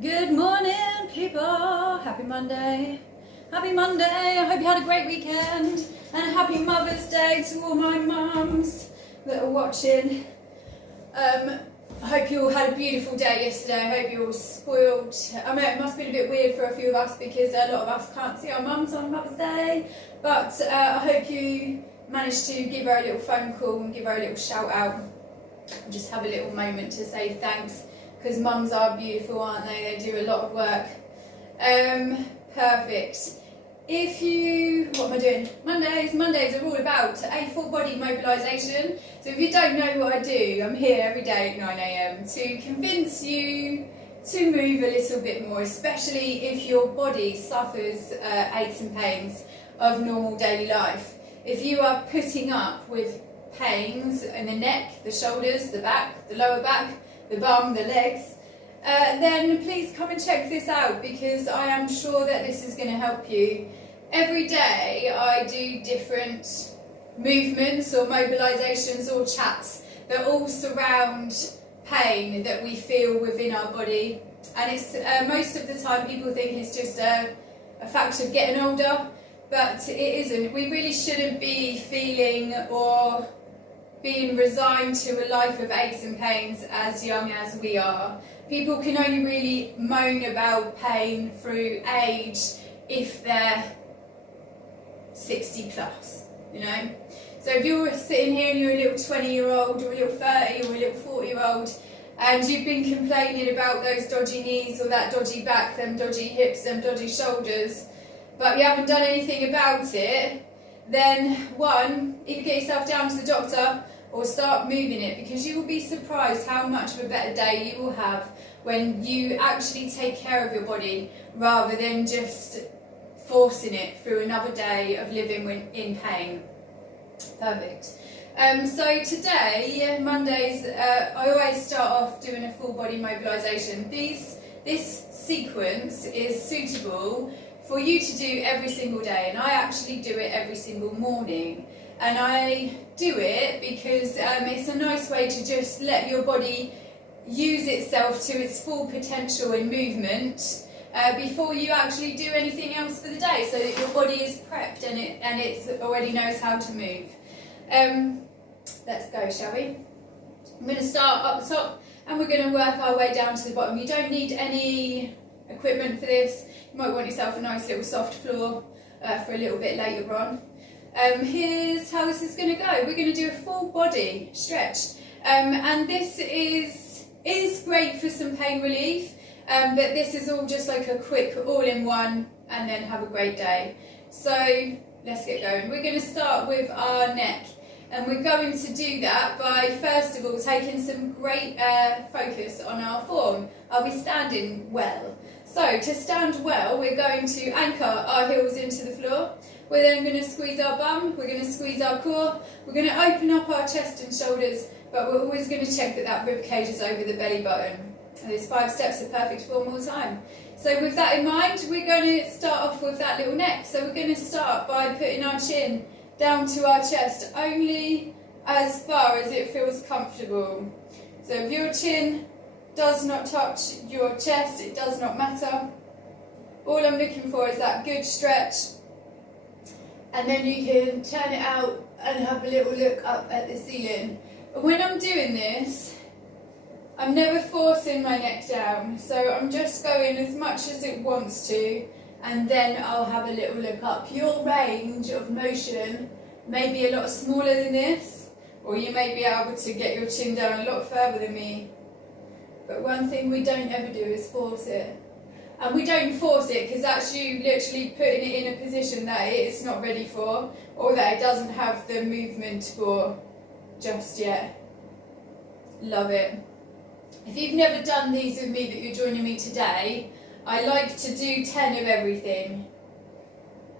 Good morning, people. Happy Monday. Happy Monday. I hope you had a great weekend. And happy Mother's Day to all my mums that are watching. I hope you all had a beautiful day yesterday. I hope you all spoiled. I mean, it must have been a bit weird for a few of us because a lot of us can't see our mums on Mother's Day. But I hope you managed to give her a little phone call and give her a little shout out. And just have a little moment to say thanks. Because mums are beautiful, aren't they? They do a lot of work. Perfect. What am I doing? Mondays are all about a full body mobilisation. So if you don't know what I do, I'm here every day at 9 AM to convince you to move a little bit more, especially if your body suffers aches and pains of normal daily life. If you are putting up with pains in the neck, the shoulders, the back, the lower back, the bum, the legs, then please come and check this out because I am sure that this is going to help you. Every day I do different movements or mobilisations or chats that all surround pain that we feel within our body, and it's most of the time people think it's just a fact of getting older, but it isn't. We really shouldn't be feeling or being resigned to a life of aches and pains as young as we are. People can only really moan about pain through age if they're 60 plus, you know. So if you're sitting here and you're a little 20-year-old or a little 30 or a little 40-year-old and you've been complaining about those dodgy knees or that dodgy back, them dodgy hips, them dodgy shoulders, but you haven't done anything about it, then one, either get yourself down to the doctor or start moving it, because you will be surprised how much of a better day you will have when you actually take care of your body rather than just forcing it through another day of living in pain. Perfect. So today, Mondays, I always start off doing a full body mobilisation. This sequence is suitable for you to do every single day, and I actually do it every single morning. And I do it because it's a nice way to just let your body use itself to its full potential in movement before you actually do anything else for the day, so that your body is prepped and it already knows how to move. Let's go, shall we? I'm going to start up the top and we're going to work our way down to the bottom. You don't need any equipment for this. You might want yourself a nice little soft floor for a little bit later on. Here's how this is going to go. We're going to do a full body stretch, and this is great for some pain relief, but this is all just like a quick all-in-one and then have a great day. So let's get going. We're going to start with our neck, and we're going to do that by first of all taking some great focus on our form. Are we standing well? So to stand well, we're going to anchor our heels into the floor. We're then going to squeeze our bum, we're going to squeeze our core, we're going to open up our chest and shoulders, but we're always going to check that rib cage is over the belly button. And there's 5 steps of perfect form all the time. So with that in mind, we're going to start off with that little neck. So we're going to start by putting our chin down to our chest, only as far as it feels comfortable. So if your chin does not touch your chest, it does not matter. All I'm looking for is that good stretch. And then you can turn it out and have a little look up at the ceiling. When I'm doing this, I'm never forcing my neck down, so I'm just going as much as it wants to, and then I'll have a little look up. Your range of motion may be a lot smaller than this, or you may be able to get your chin down a lot further than me. But one thing we don't ever do is force it. And we don't force it because that's you literally putting it in a position that it's not ready for, or that it doesn't have the movement for just yet. Love it. If you've never done these with me that you're joining me today, I like to do 10 of everything.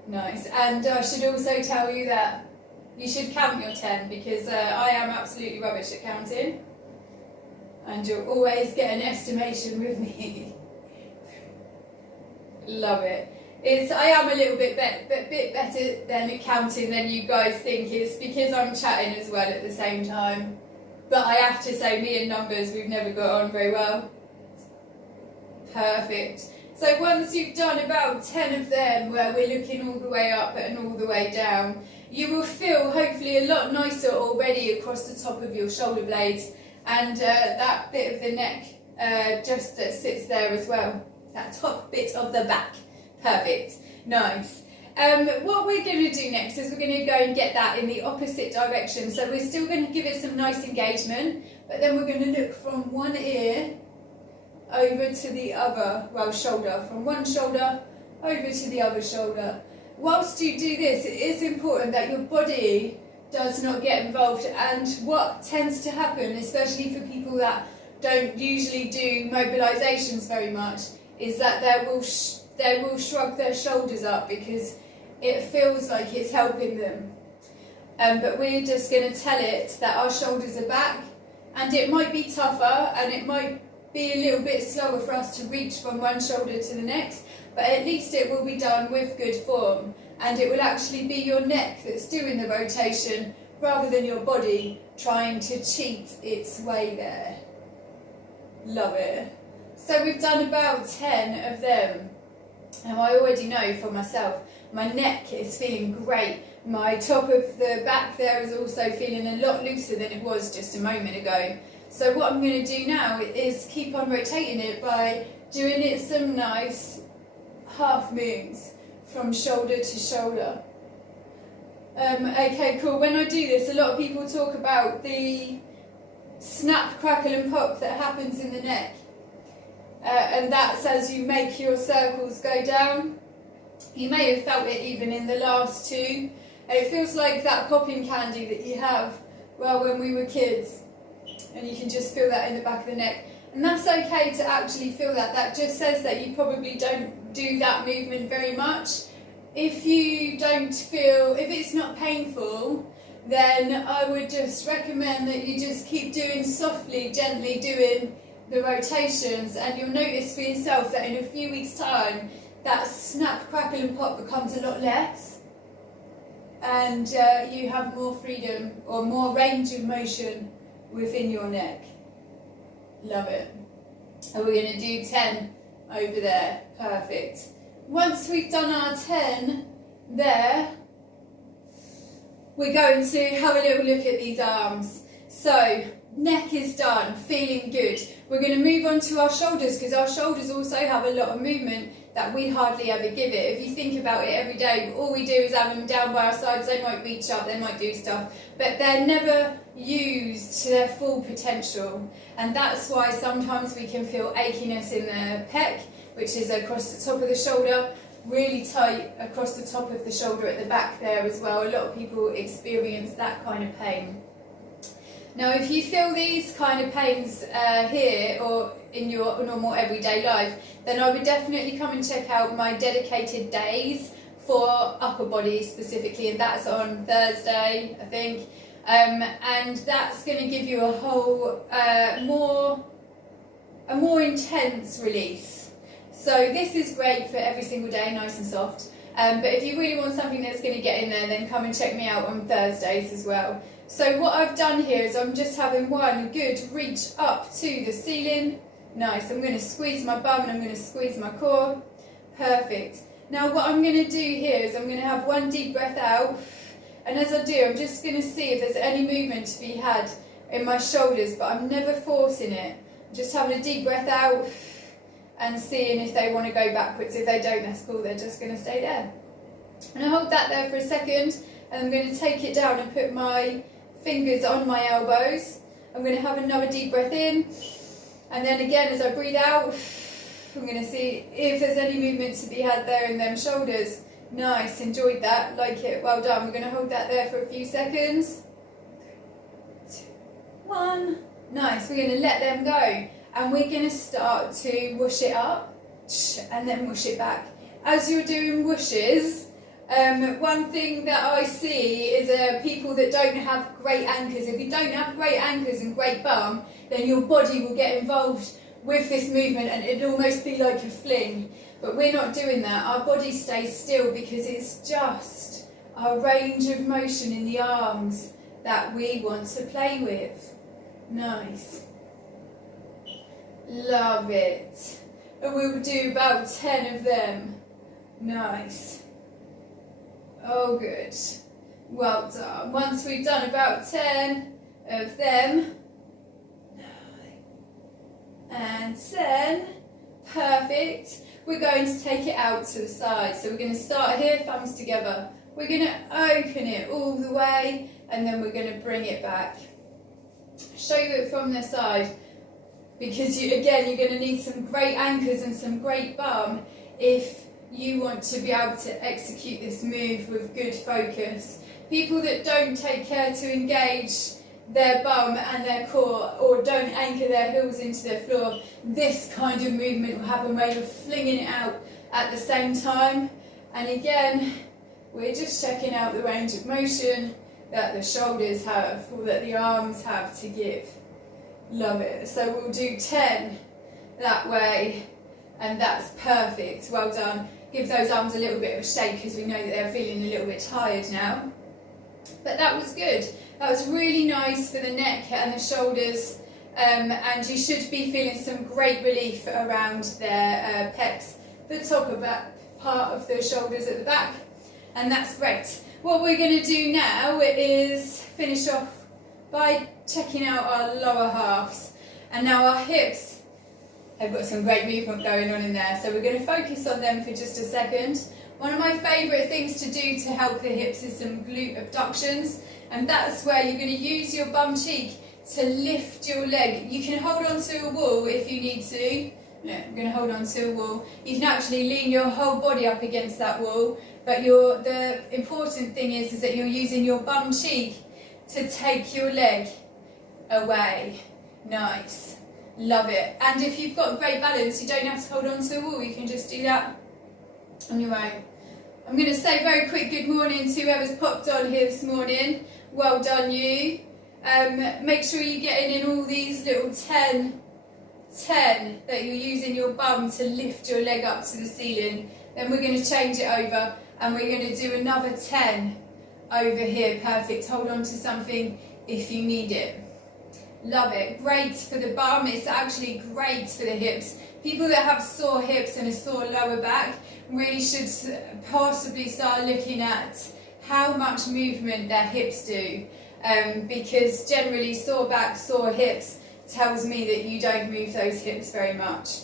Nice. And I should also tell you that you should count your 10 because I am absolutely rubbish at counting. And you'll always get an estimation with me. Love it. I am a little bit better than at counting than you guys think. It's because I'm chatting as well at the same time. But I have to say, me and numbers, we've never got on very well. Perfect. So once you've done about 10 of them, where we're looking all the way up and all the way down, you will feel hopefully a lot nicer already across the top of your shoulder blades, and that bit of the neck just sits there as well. That top bit of the back. Perfect. Nice. What we're going to do next is we're going to go and get that in the opposite direction. So we're still going to give it some nice engagement, but then we're going to look from one ear over to the other, well, shoulder, from one shoulder over to the other shoulder. Whilst you do this, it is important that your body does not get involved, and what tends to happen, especially for people that don't usually do mobilisations very much, is that they will shrug their shoulders up because it feels like it's helping them. But we're just going to tell it that our shoulders are back, and it might be tougher and it might be a little bit slower for us to reach from one shoulder to the next, but at least it will be done with good form, and it will actually be your neck that's doing the rotation rather than your body trying to cheat its way there. Love it. So we've done about 10 of them, and I already know for myself, my neck is feeling great. My top of the back there is also feeling a lot looser than it was just a moment ago. So what I'm going to do now is keep on rotating it by doing it some nice half moons from shoulder to shoulder. Okay, cool. When I do this, a lot of people talk about the snap, crackle and pop that happens in the neck. And that's as you make your circles go down. You may have felt it even in the last two. And it feels like that popping candy that you have, well, when we were kids. And you can just feel that in the back of the neck. And that's okay to actually feel that. That just says that you probably don't do that movement very much. If you don't feel, if it's not painful, then I would just recommend that you just keep doing softly, gently doing the rotations, and you'll notice for yourself that in a few weeks' time, that snap, crackle and pop becomes a lot less, and you have more freedom or more range of motion within your neck. Love it. And we're going to do 10 over there. Perfect. Once we've done our 10 there, we're going to have a little look at these arms. So neck is done, feeling good. We're going to move on to our shoulders, because our shoulders also have a lot of movement that we hardly ever give it. If you think about it every day, all we do is have them down by our sides. They might reach up, they might do stuff, but they're never used to their full potential. And that's why sometimes we can feel achiness in the pec, which is across the top of the shoulder, really tight across the top of the shoulder at the back there as well. A lot of people experience that kind of pain. Now, if you feel these kind of pains here or in your normal everyday life, then I would definitely come and check out my dedicated days for upper body specifically, and that's on Thursday, I think. And that's going to give you a whole more intense release. So this is great for every single day, nice and soft. But if you really want something that's going to get in there, then come and check me out on Thursdays as well. So what I've done here is I'm just having one good reach up to the ceiling. Nice. I'm going to squeeze my bum and I'm going to squeeze my core. Perfect. Now what I'm going to do here is I'm going to have one deep breath out. And as I do, I'm just going to see if there's any movement to be had in my shoulders, but I'm never forcing it. I'm just having a deep breath out and seeing if they want to go backwards. If they don't, that's cool. They're just going to stay there. And I hold that there for a second, and I'm going to take it down and put my fingers on my elbows. I'm going to have another deep breath in, and then again as I breathe out, I'm going to see if there's any movement to be had there in them shoulders. Nice, enjoyed that, like it, well done. We're going to hold that there for a few seconds. 3, 2, 1. Nice, we're going to let them go, and we're going to start to whoosh it up and then whoosh it back. As you're doing whooshes, one thing that I see is people that don't have great anchors. If you don't have great anchors and great bum, then your body will get involved with this movement and it'll almost be like a fling. But we're not doing that. Our body stays still because it's just our range of motion in the arms that we want to play with. Nice. Love it. and we'll do about 10 of them. Nice. Oh, good. Well done. Once we've done about 10 of them, 9 and 10, perfect. We're going to take it out to the side. So we're going to start here, thumbs together. We're going to open it all the way, and then we're going to bring it back. Show you it from the side, because you're going to need some great anchors and some great bum if you want to be able to execute this move with good focus. People that don't take care to engage their bum and their core, or don't anchor their heels into their floor, this kind of movement will happen where you're flinging it out at the same time. And again, we're just checking out the range of motion that the shoulders have, or that the arms have to give. Love it. So we'll do 10 that way, and that's perfect. Well done. Give those arms a little bit of a shake, because we know that they're feeling a little bit tired now. But that was good. That was really nice for the neck and the shoulders, and you should be feeling some great relief around their pecs, the top of that part of the shoulders at the back, and that's great. What we're going to do now is finish off by checking out our lower halves, and now our hips have got some great movement going on in there, so we're going to focus on them for just a second. One of my favourite things to do to help the hips is some glute abductions, and that's where you're going to use your bum cheek to lift your leg. You can hold on to a wall if you need to. Yeah, I'm going to hold on to a wall. You can actually lean your whole body up against that wall, but the important thing is that you're using your bum cheek to take your leg away. Nice. Love it. And if you've got great balance, you don't have to hold on to a wall. You can just do that on your own. I'm going to say very quick good morning to whoever's popped on here this morning. Well done you. Make sure you're getting in all these little 10 that you're using your bum to lift your leg up to the ceiling. Then we're going to change it over, and we're going to do another 10 over here. Perfect. Hold on to something if you need it. Love it. Great for the bum. It's actually great for the hips. People that have sore hips and a sore lower back really should possibly start looking at how much movement their hips do, because generally sore back, sore hips tells me that you don't move those hips very much.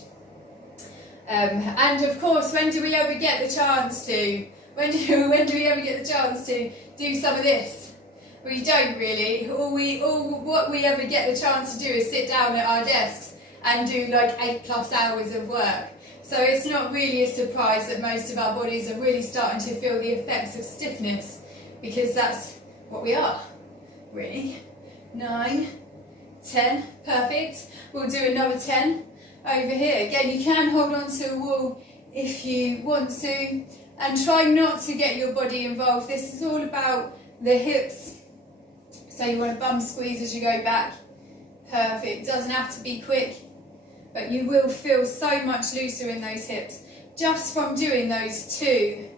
And of course, when do we ever get the chance to? When do we ever get the chance to do some of this? We don't really. What we ever get the chance to do is sit down at our desks and do like 8+ hours of work. So it's not really a surprise that most of our bodies are really starting to feel the effects of stiffness, because that's what we are, really. 9, 10, perfect. We'll do another 10 over here. Again, you can hold on to a wall if you want to, and try not to get your body involved. This is all about the hips. So you want to bum squeeze as you go back. Perfect. Doesn't have to be quick, but you will feel so much looser in those hips just from doing those 2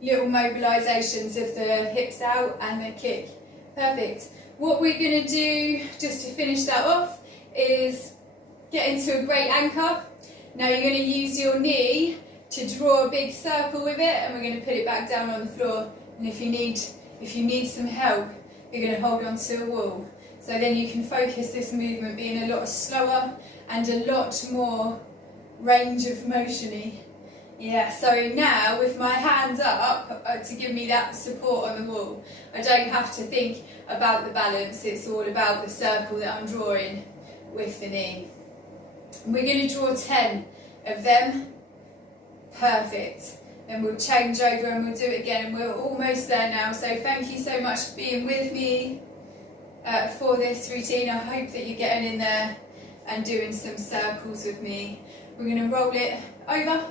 little mobilisations of the hips out and the kick. Perfect. What we're going to do, just to finish that off, is get into a great anchor. Now you're going to use your knee to draw a big circle with it, and we're going to put it back down on the floor. And if you need some help, you're going to hold on to a wall. So then you can focus this movement being a lot slower and a lot more range of motion-y. Yeah, so now with my hands up to give me that support on the wall, I don't have to think about the balance. It's all about the circle that I'm drawing with the knee. We're going to draw 10 of them. Perfect. Then we'll change over and we'll do it again, and we're almost there now. So thank you so much for being with me for this routine. I hope that you're getting in there and doing some circles with me. We're going to roll it over,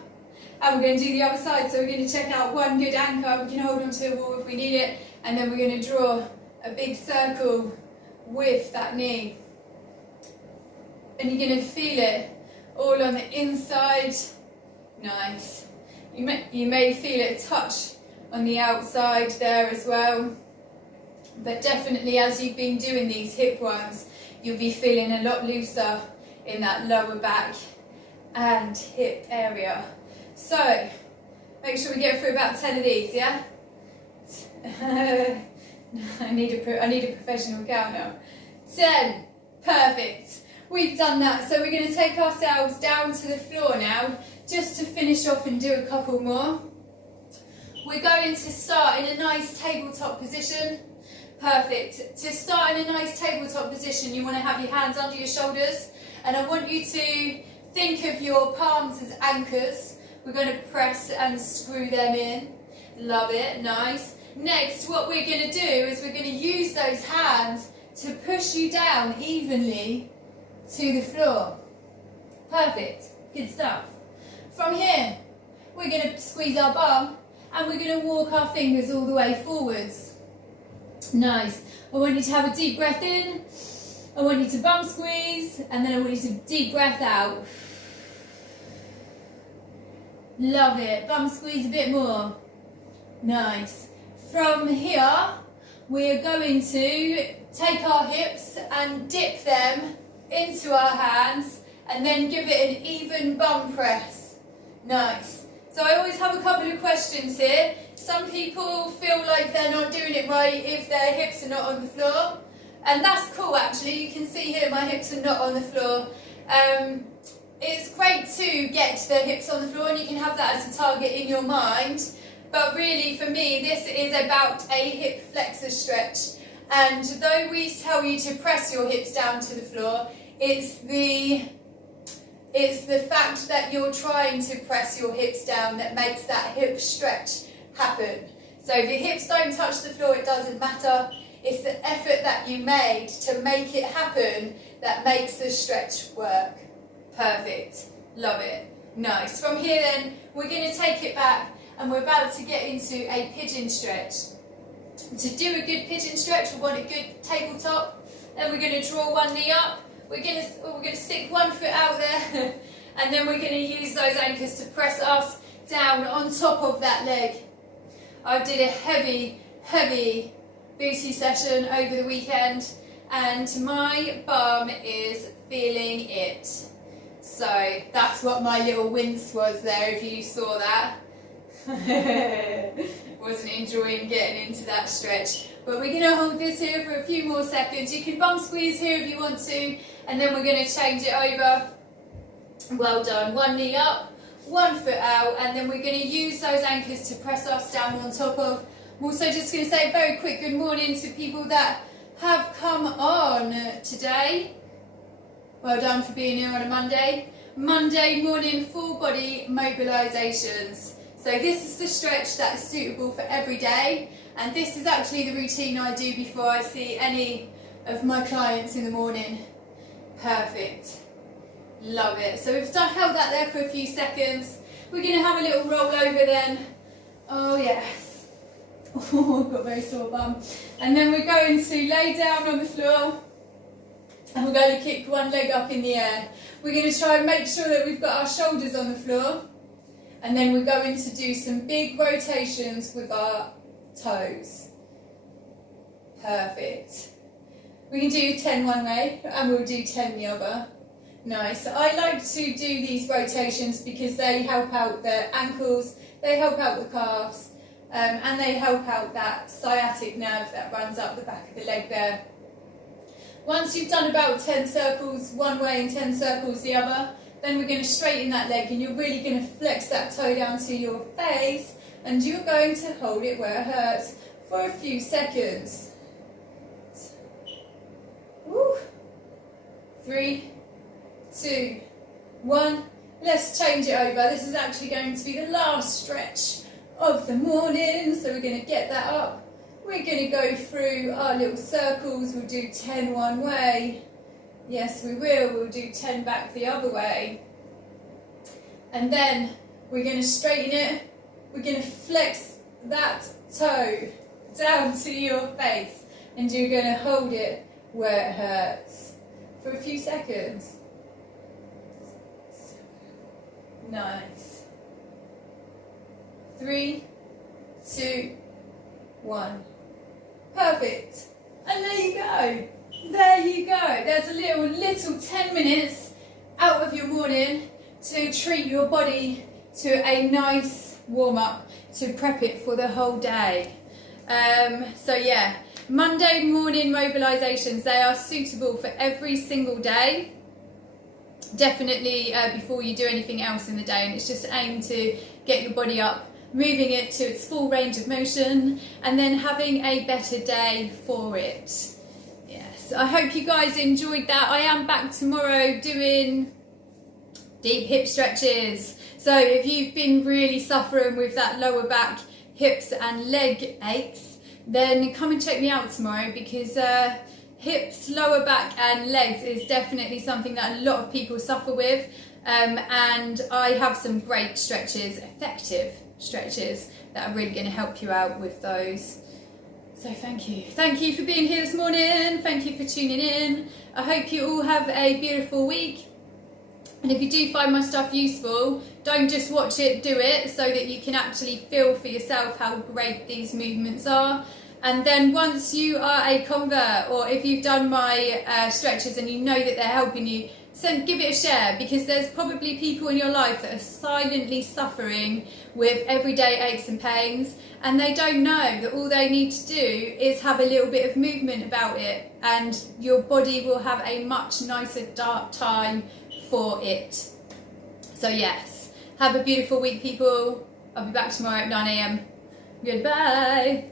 and we're going to do the other side. So we're going to check out one good anchor. We can hold on to a wall if we need it, and then we're going to draw a big circle with that knee. And you're going to feel it all on the inside. Nice. You may feel it touch on the outside there as well, but definitely as you've been doing these hip ones, you'll be feeling a lot looser in that lower back and hip area. So make sure we get through about 10 of these, yeah? I need a professional counter. 10, perfect. We've done that, so we're going to take ourselves down to the floor now, just to finish off and do a couple more. We're going to start in a nice tabletop position. Perfect. To start in a nice tabletop position, you want to have your hands under your shoulders, and I want you to think of your palms as anchors. We're going to press and screw them in. Love it, nice. Next, what we're going to do is we're going to use those hands to push you down evenly to the floor. Perfect, good stuff. From here, we're going to squeeze our bum and we're going to walk our fingers all the way forwards. Nice. I want you to have a deep breath in. I want you to bum squeeze, and then I want you to deep breath out. Love it. Bum squeeze a bit more. Nice. From here, we're going to take our hips and dip them into our hands and then give it an even bum press. Nice. So I always have a couple of questions here. Some people feel like they're not doing it right if their hips are not on the floor. And that's cool actually. You can see here my hips are not on the floor. It's great to get the hips on the floor, and you can have that as a target in your mind. But really for me, this is about a hip flexor stretch. And though we tell you to press your hips down to the floor, it's the fact that you're trying to press your hips down that makes that hip stretch happen. So if your hips don't touch the floor, it doesn't matter. It's the effort that you made to make it happen that makes the stretch work. Perfect. Love it. Nice. From here then, we're going to take it back and we're about to get into a pigeon stretch. To do a good pigeon stretch, we want a good tabletop. Then we're going to draw one knee up. We're going to stick one foot out there and then we're going to use those anchors to press us down on top of that leg. I did a heavy booty session over the weekend and my bum is feeling it. So that's what my little wince was there, if you saw that. Wasn't enjoying getting into that stretch. But we're going to hold this here for a few more seconds. You can bum squeeze here if you want to, and then we're going to change it over. Well done. One knee up, one foot out, and then we're going to use those anchors to press us down on top of. I'm also just going to say a very quick good morning to people that have come on today. Well done for being here on a Monday. Monday morning full body mobilisations. So this is the stretch that is suitable for every day, and this is actually the routine I do before I see any of my clients in the morning. Perfect. Love it. So we've held that there for a few seconds. We're going to have a little roll over then. Oh yes. Oh, I've got a very sore bum. And then we're going to lay down on the floor and we're going to kick one leg up in the air. We're going to try and make sure that we've got our shoulders on the floor. And then we're going to do some big rotations with our toes. Perfect. We can do 10 one way and we'll do 10 the other. Nice. I like to do these rotations because they help out the ankles, they help out the calves, and they help out that sciatic nerve that runs up the back of the leg there. Once you've done about 10 circles one way and 10 circles the other, then we're going to straighten that leg and you're really going to flex that toe down to your face and you're going to hold it where it hurts for a few seconds. Woo. 3, 2, 1. Let's change it over. This is actually going to be the last stretch of the morning, so we're going to get that up. We're going to go through our little circles. We'll do 10 one way. Yes, we will. We'll do 10 back the other way. And then we're going to straighten it. We're going to flex that toe down to your face. And you're going to hold it where it hurts for a few seconds. Nice. 3, 2, 1. Perfect. And there you go. There you go. There's a little 10 minutes out of your morning to treat your body to a nice warm-up to prep it for the whole day. So yeah, Monday morning mobilisations, they are suitable for every single day. Definitely before you do anything else in the day, and it's just aimed to get your body up, moving it to its full range of motion, and then having a better day for it. Yes, I hope you guys enjoyed that. I am back tomorrow doing deep hip stretches. So if you've been really suffering with that lower back, hips and leg aches, then come and check me out tomorrow, because hips, lower back and legs is definitely something that a lot of people suffer with, and I have some great stretches, effective stretches, that are really going to help you out with those. So thank you for being here this morning, thank you for tuning in. I hope you all have a beautiful week, and if you do find my stuff useful, don't just watch it, do it, so that you can actually feel for yourself how great these movements are. And then once you are a convert, or if you've done my stretches and you know that they're helping you, give it a share, because there's probably people in your life that are silently suffering with everyday aches and pains, and they don't know that all they need to do is have a little bit of movement about it, and your body will have a much nicer time for it. So yes, have a beautiful week, people. I'll be back tomorrow at 9 AM. Goodbye.